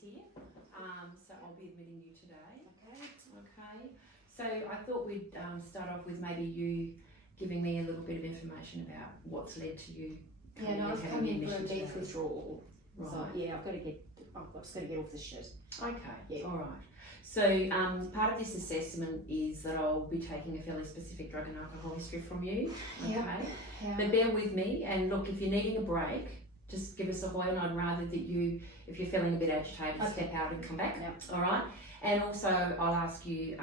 here, so I'll be admitting you today. Okay. So I thought we'd start off with maybe you giving me a little bit of information about what's led to you. Yeah, no, I've come in for a meth meth withdrawal. Right. So yeah, I've just got to get off the shit. Okay. Yeah. All right. So part of this assessment is that I'll be taking a fairly specific drug and alcohol history from you. Okay. Yeah. But bear with me, and look, if you're needing a break, just give us a hoy, and I'd rather that you, if you're feeling a bit agitated, step out and come back. Yep. All right. And also, I'll ask you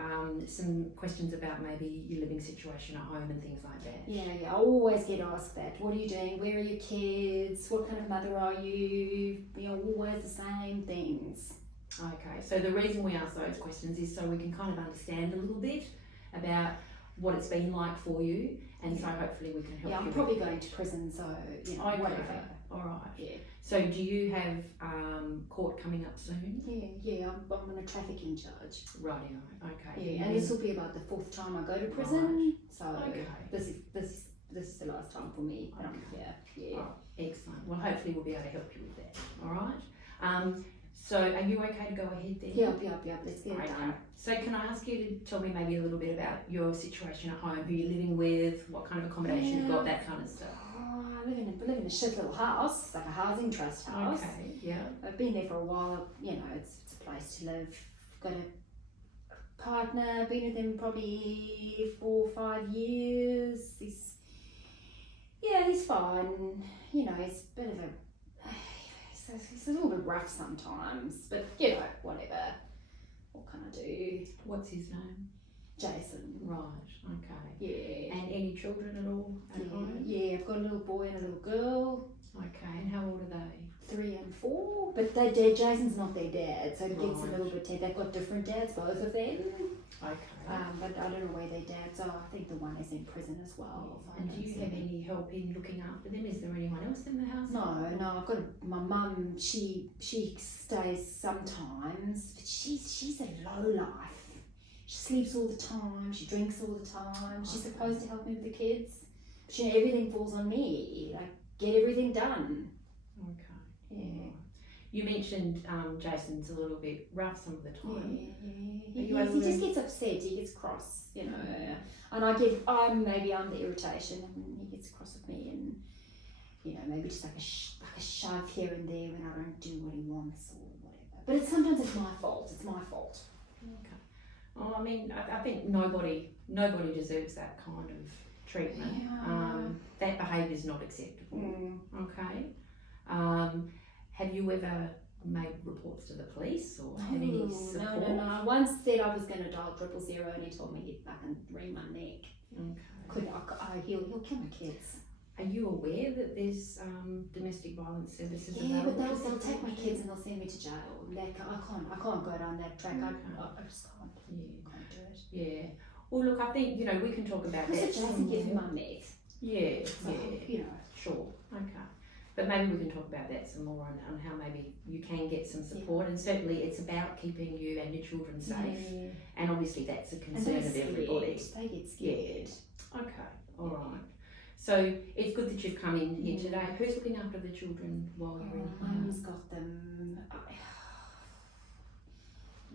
some questions about maybe your living situation at home and things like that. Yeah. I always get asked that. What are you doing? Where are your kids? What kind of mother are you? You know, always the same things. Okay, so the reason we ask those questions is so we can kind of understand a little bit about what it's been like for you, and so hopefully we can help you. Yeah, I'm probably going to prison, so you know, okay. whatever. All right. Yeah. So do you have court coming up soon? Yeah. I'm on a trafficking charge. Rightio. Okay. Yeah, and this will be about the 4th time I go to prison. So Okay. this is the last time for me. Okay. Yeah. Oh, excellent. Well, hopefully we'll be able to help you with that. All right. So are you okay to go ahead then? Yeah. Let's get it done. So can I ask you to tell me maybe a little bit about your situation at home, who you're living with, what kind of accommodation you've got, that kind of stuff? Oh, I live in a shit little house. It's like a housing trust house. Okay, yeah. I've been there for a while. You know, it's a place to live. Got a partner. Been with him probably 4 or 5 years. He's fine. You know, he's a bit of a. It's a little bit rough sometimes, but you know, whatever. What can I do? What's his name? Jason. Right, okay. Yeah. And any children at all at home? Yeah, I've got a little boy and a little girl. Okay, and how old are they? 3 and 4, but Jason's not their dad, so it gets a little bit. They've got different dads, both of them. Okay. But I don't know where their dads are. I think the one is in prison as well. Yes. And do you have any help in looking after them? Is there anyone else in the house? No. I've got my mum. She stays sometimes, but she's a low life. She sleeps all the time. She drinks all the time. She's supposed to help me with the kids, but you know, everything falls on me. Like, get everything done. Okay. Yeah. You mentioned Jason's a little bit rough some of the time. Yeah. He just gets upset. He gets cross, you know. And maybe I'm the irritation, and he gets cross with me, and you know, maybe just like a shove here and there when I don't do what he wants or whatever. But sometimes it's my fault. It's my fault. Okay. Well, I mean, I think nobody deserves that kind of treatment. Yeah. That behaviour is not acceptable. Okay. Have you ever made reports to the police or had any support? No. I once said I was going to dial 000 and he told me he'd fucking wring my neck. Okay. He'll kill my kids. Are you aware that there's domestic violence services Yeah, available? but they'll take my kids and they'll send me to jail. I can't go down that track. Okay. I just can't. Yeah. Can't do it. Yeah. Well, look, I think, you know, we can talk about that. Jason gives me my meth. Yeah. So, you know. Sure. Okay. But maybe we can talk about that some more on how maybe you can get some support, and certainly it's about keeping you and your children safe, and obviously that's a concern of everybody. They get scared. Okay, all right. So it's good that you've come in here today. Who's looking after the children while you're in here? Mum's got them.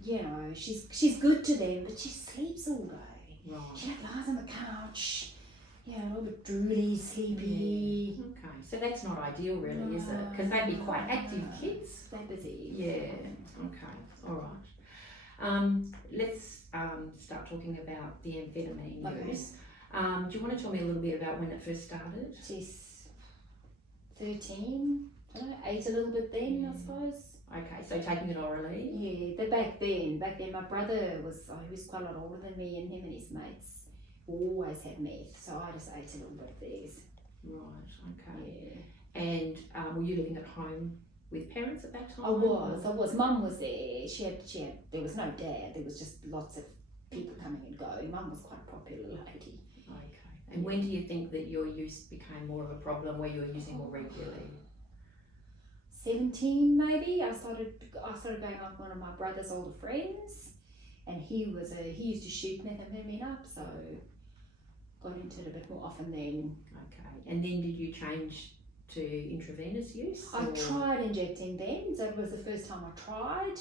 You know, she's good to them, but she sleeps all day. Right. She like lies on the couch. Yeah, a little bit drooly, sleepy. Yeah. Okay, so that's not ideal really, is it? Because they'd be quite active kids. They're busy. Yeah, okay, all right. Let's start talking about the amphetamine use. Do you want to tell me a little bit about when it first started? She's 13, I don't know, 8 a little bit then, I suppose. Okay, so taking it orally? Yeah, back then my brother was quite a lot older than me, and him and his mates always had meth, so I just ate a little bit of theirs. Right, okay. Yeah. And were you living at home with parents at that time? I was. Mum was there. She had. There was no dad. There was just lots of people coming and going. Mum was quite a popular lady. Okay. And when do you think that your use became more of a problem, where you were using more regularly? 17 maybe. I started going out with one of my brother's older friends, and he used to shoot methamphetamine up, so got into it a bit more often then. Okay. And then did you change to intravenous use? I or- tried injecting then, so it was the first time I tried.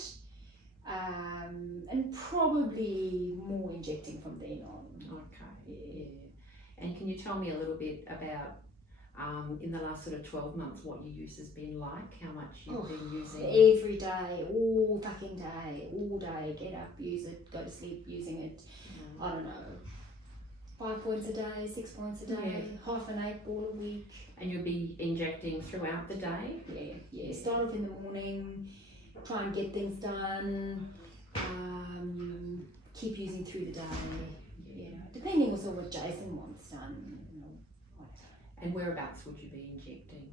And probably more injecting from then on. Okay, yeah. And can you tell me a little bit about in the last sort of 12 months what your use has been like? How much you've been using? Every day, all fucking day, all day, get up, use it, go to sleep using it. I don't know, 5 points a day, 6 points a day, half an 8 ball a week. And you'll be injecting throughout the day? Yeah. Start off in the morning, try and get things done, keep using through the day. Depending also what Jason wants done. And whereabouts would you be injecting?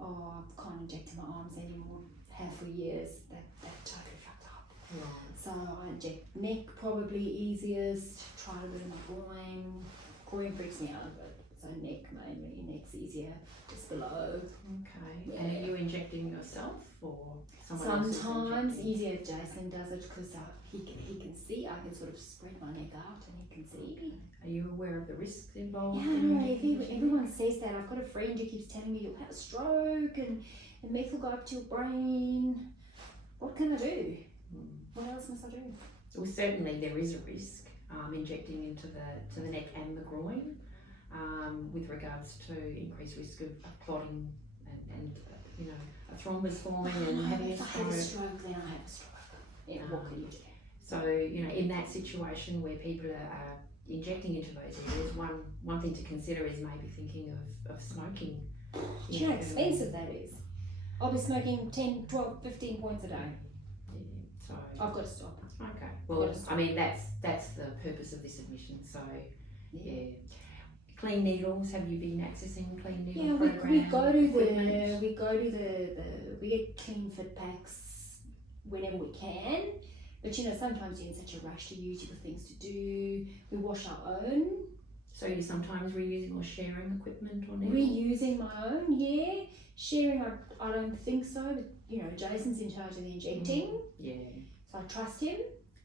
Oh, I can't inject in my arms anymore. Have for years. They're totally fucked up. Right. So I inject neck, probably easiest. Try a bit of my groin. Groin freaks me out, but so neck mainly. Neck's easier, just below. Okay. Yeah. And are you injecting yourself or someone else? Sometimes easier if Jason does it because he can see. I can sort of spread my neck out and he can see. Are you aware of the risks involved? Yeah, everyone says that. I've got a friend who keeps telling me you'll have a stroke and meth will go up to your brain. What can I do? What else must I do? Well, certainly there is a risk injecting into the neck and the groin with regards to increased risk of clotting and a thrombus forming and having a If I have a stroke. stroke, then I have a stroke. Yeah, what can you do? So, in that situation where people are injecting into those areas, one thing to consider is maybe thinking of smoking. Do you know how expensive that is? I'll be smoking 10, 12, 15 points a day. Yeah, so I've got to stop. okay. Well, I mean that's the purpose of this admission. So yeah. Clean needles. Have you been accessing clean needle Yeah, program? we go to equipment? we get clean fit packs whenever we can. But sometimes you're in such a rush to use, you've got things to do. We wash our own. So you're sometimes reusing or sharing equipment or needles? Reusing my own, yeah. Sharing, I don't think so. But Jason's in charge of the injecting, Yeah. so I trust him.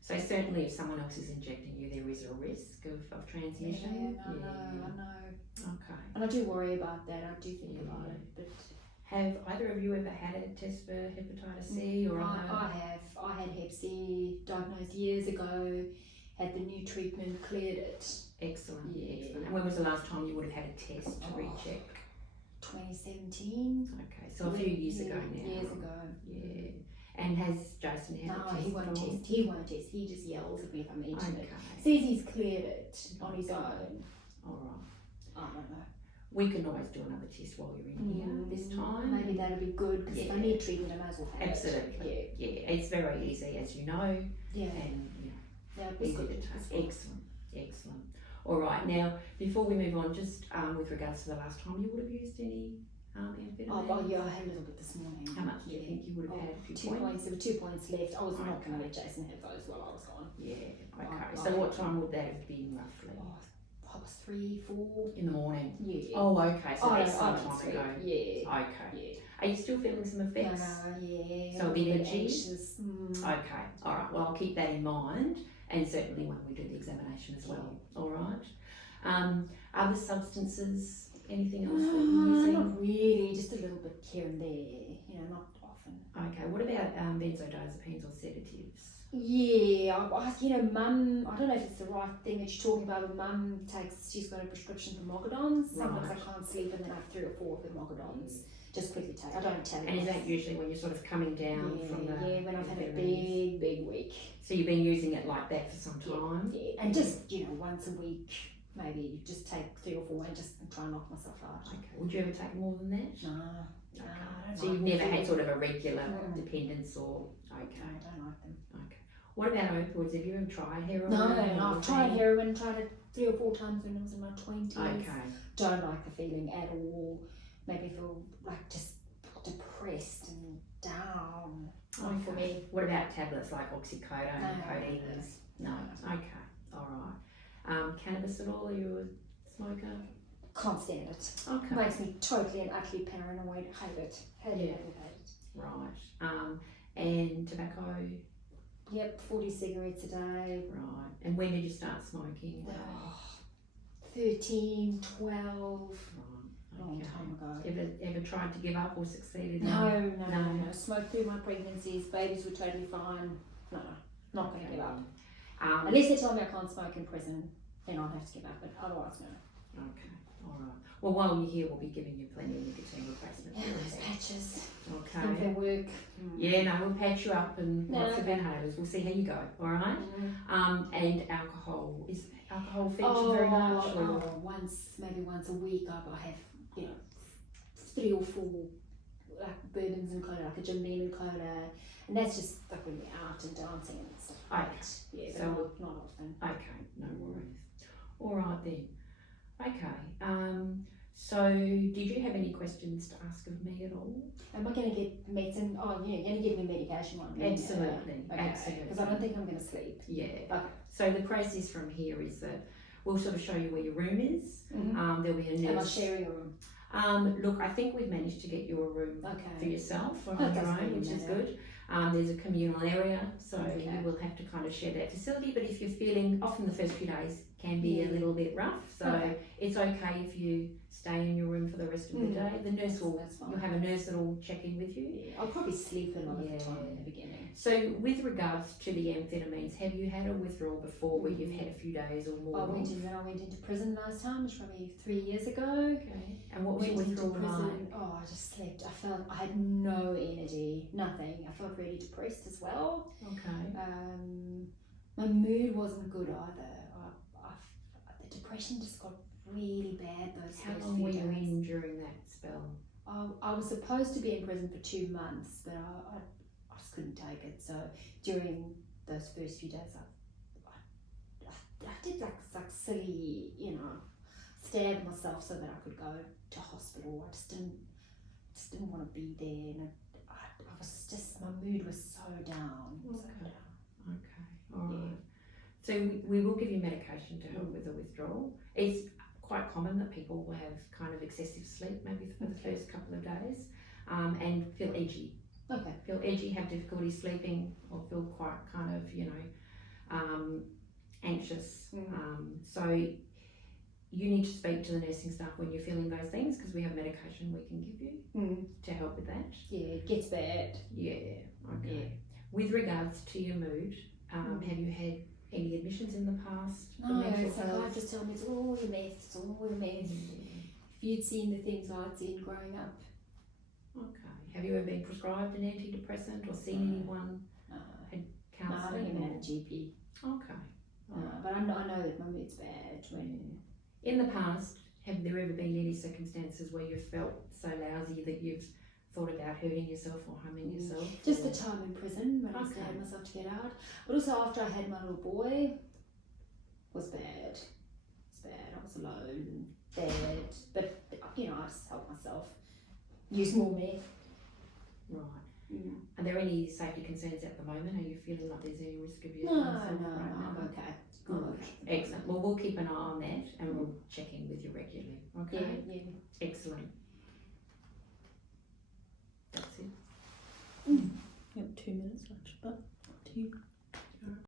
So certainly if someone else is injecting you, there is a risk of transmission. I know. Okay. And I do worry about that. I do think about it, but. Have either of you ever had a test for hepatitis C or I have. I had Hep C, diagnosed years ago, had the new treatment, cleared it. Excellent, Yeah. excellent. And when was the last time you would have had a test to recheck? 2017. Okay, so a few years ago now. Years ago. Yeah. And has Jason had a test? He won't at all? test. He won't test. He just yells at me if I mention Okay. it. Says he's cleared it on his own. All right. I don't know. We can always do another test while you're in here this time. Maybe that'll be good because if I need treatment, I might as well have Absolutely. it. Yeah, it's very easy, as you know, Yeah. and That'd be easy good. to take. Excellent, excellent. All right, now before we move on, just with regards to the last time you would have used any amphetamine? Oh, yeah, I had a little bit this morning. How much do you think you would have had? A few 2 points? points. There were 2 points left. I was not Okay. going to let Jason have those while I was gone. Yeah. Okay. Oh, So what time would that have been roughly? I was 3, 4. In the morning. Yeah. Oh, okay. So that's I some don't time sleep. ago. Yeah. Okay. Are you still feeling some effects? Yeah. So a bit edgy? anxious. Okay, all right. Well, I'll keep that in mind, and certainly when we do the examination as well. All right. Other substances? Anything else that you're using? Not really. Just a little bit here and there. Not often. Okay. What about benzodiazepines or sedatives? Yeah, Mum, I don't know if it's the right thing that you're talking about, but Mum she's got a prescription for Mogadons. Sometimes Right. I can't sleep and then I have 3 or 4 of the Mogadons. Just quickly take. I don't tell you. And is that usually when you're sort of coming down from the? Yeah, when I've had a amphetamines? big week. So you've been using it like that for some time. Yeah, and just once a week, maybe just take 3 or 4 and just try and knock myself out. Okay. Would you ever take more than that? No, Okay. I don't So like you've them. never had sort of a regular Mm. dependence or okay. I don't like them. Okay. What about opioids? Have you ever tried heroin? No, or I've tried anything? heroin, tried it 3 or 4 times when I was in my 20s. Okay. Don't like the feeling at all. Made me feel like just depressed and down. Not for me. What about tablets like oxycodone and No. codeines? No. Okay. All right. Cannabis at all? Are you a smoker? Can't stand it. Okay. Makes me totally and utterly paranoid. Hate it. Hate it. Right. And tobacco? Yep, 40 cigarettes a day. Right. And when did you start smoking? 13, 12. Right. long Okay. time ago. Ever tried to give up or succeeded? No. Smoked through my pregnancies. Babies were totally fine. No, not going to give up. Unless they tell me I can't smoke in prison, then I'll have to give up. But otherwise, no. Okay, all right. Well, while you're here, we'll be giving you plenty of nicotine replacement Yeah, pills. those patches. Okay. Think they work. Yeah, no, we'll patch you up and No, lots of okay. inhalers. We'll see how you go. All right. And alcohol. Is alcohol featured Oh, very much? Or? maybe once a week, I have 3 or 4 like bourbons and cola, like a Jim Beam and cola, and that's just like when we're out and dancing and stuff. Okay. Yeah, but So not often. Okay, no worries. All right then. Okay. So did you have any questions to ask of me at all? Am I going to get medicine? Oh, yeah, you're going to give me medication one. Absolutely, Okay. absolutely. Because I don't think I'm going to sleep. Yeah. Okay. So the process from here is that we'll sort of show you where your room is. Mm-hmm. There'll be a nurse. Am I sharing a room? Look, I think we've managed to get you a room for yourself on your doesn't own, really which is matter. good. There's a communal area, so Okay. you will have to kind of share that facility. But if you're feeling, often the first few days can be a little bit rough, so it's okay if you stay in your room for the rest of the day. The nurse you'll have a nurse that will check in with you. Yeah, I'll probably sleep a lot of the time in the beginning. So with regards to the amphetamines, have you had a withdrawal before where you've had a few days or more? When I went into prison last time, which was probably 3 years ago. Okay. And what was your withdrawal like? Oh, I just slept. I had no energy, nothing. I felt really depressed as well. Okay. My mood wasn't good either. The depression just got really bad those How first long few were you days. in during that spell? I was supposed to be in prison for 2 months, but I just couldn't take it. So during those first few days, I did like silly, stab myself so that I could go to hospital. I just didn't want to be there, and I was just, my mood was so down. Okay. So down. Okay, all right. So we will give you medication to help with the withdrawal. It's quite common that people will have kind of excessive sleep maybe for the first couple of days and feel edgy. Okay. Feel edgy, have difficulty sleeping, or feel quite kind of, anxious. So you need to speak to the nursing staff when you're feeling those things, because we have medication we can give you to help with that. Yeah, it gets bad. Yeah, okay. Yeah. With regards to your mood, have you had any admissions in the past? No, for mental health? psychiatrists tell me it's all your meth, it's all your meth. If you'd seen the things I'd seen growing up. Okay. Have you ever been prescribed an antidepressant or seen anyone had No, I counselling? don't even have a GP. Okay. But I know that my mood's bad. In the past, have there ever been any circumstances where you've felt so lousy that you've thought about hurting yourself or harming yourself? Just the time in prison when I scared myself to get out. But also after I had my little boy, was bad. It's bad. I was alone, bad. But I just helped myself. Use more meth. Right. Are there any safety concerns at the moment? Are you feeling like there's any risk of your No, right now? I'm okay. Good. Excellent. Well, we'll keep an eye on that and we'll check in with you regularly. Okay. Yeah. Excellent. That's it. You have 2 minutes left, but up to you.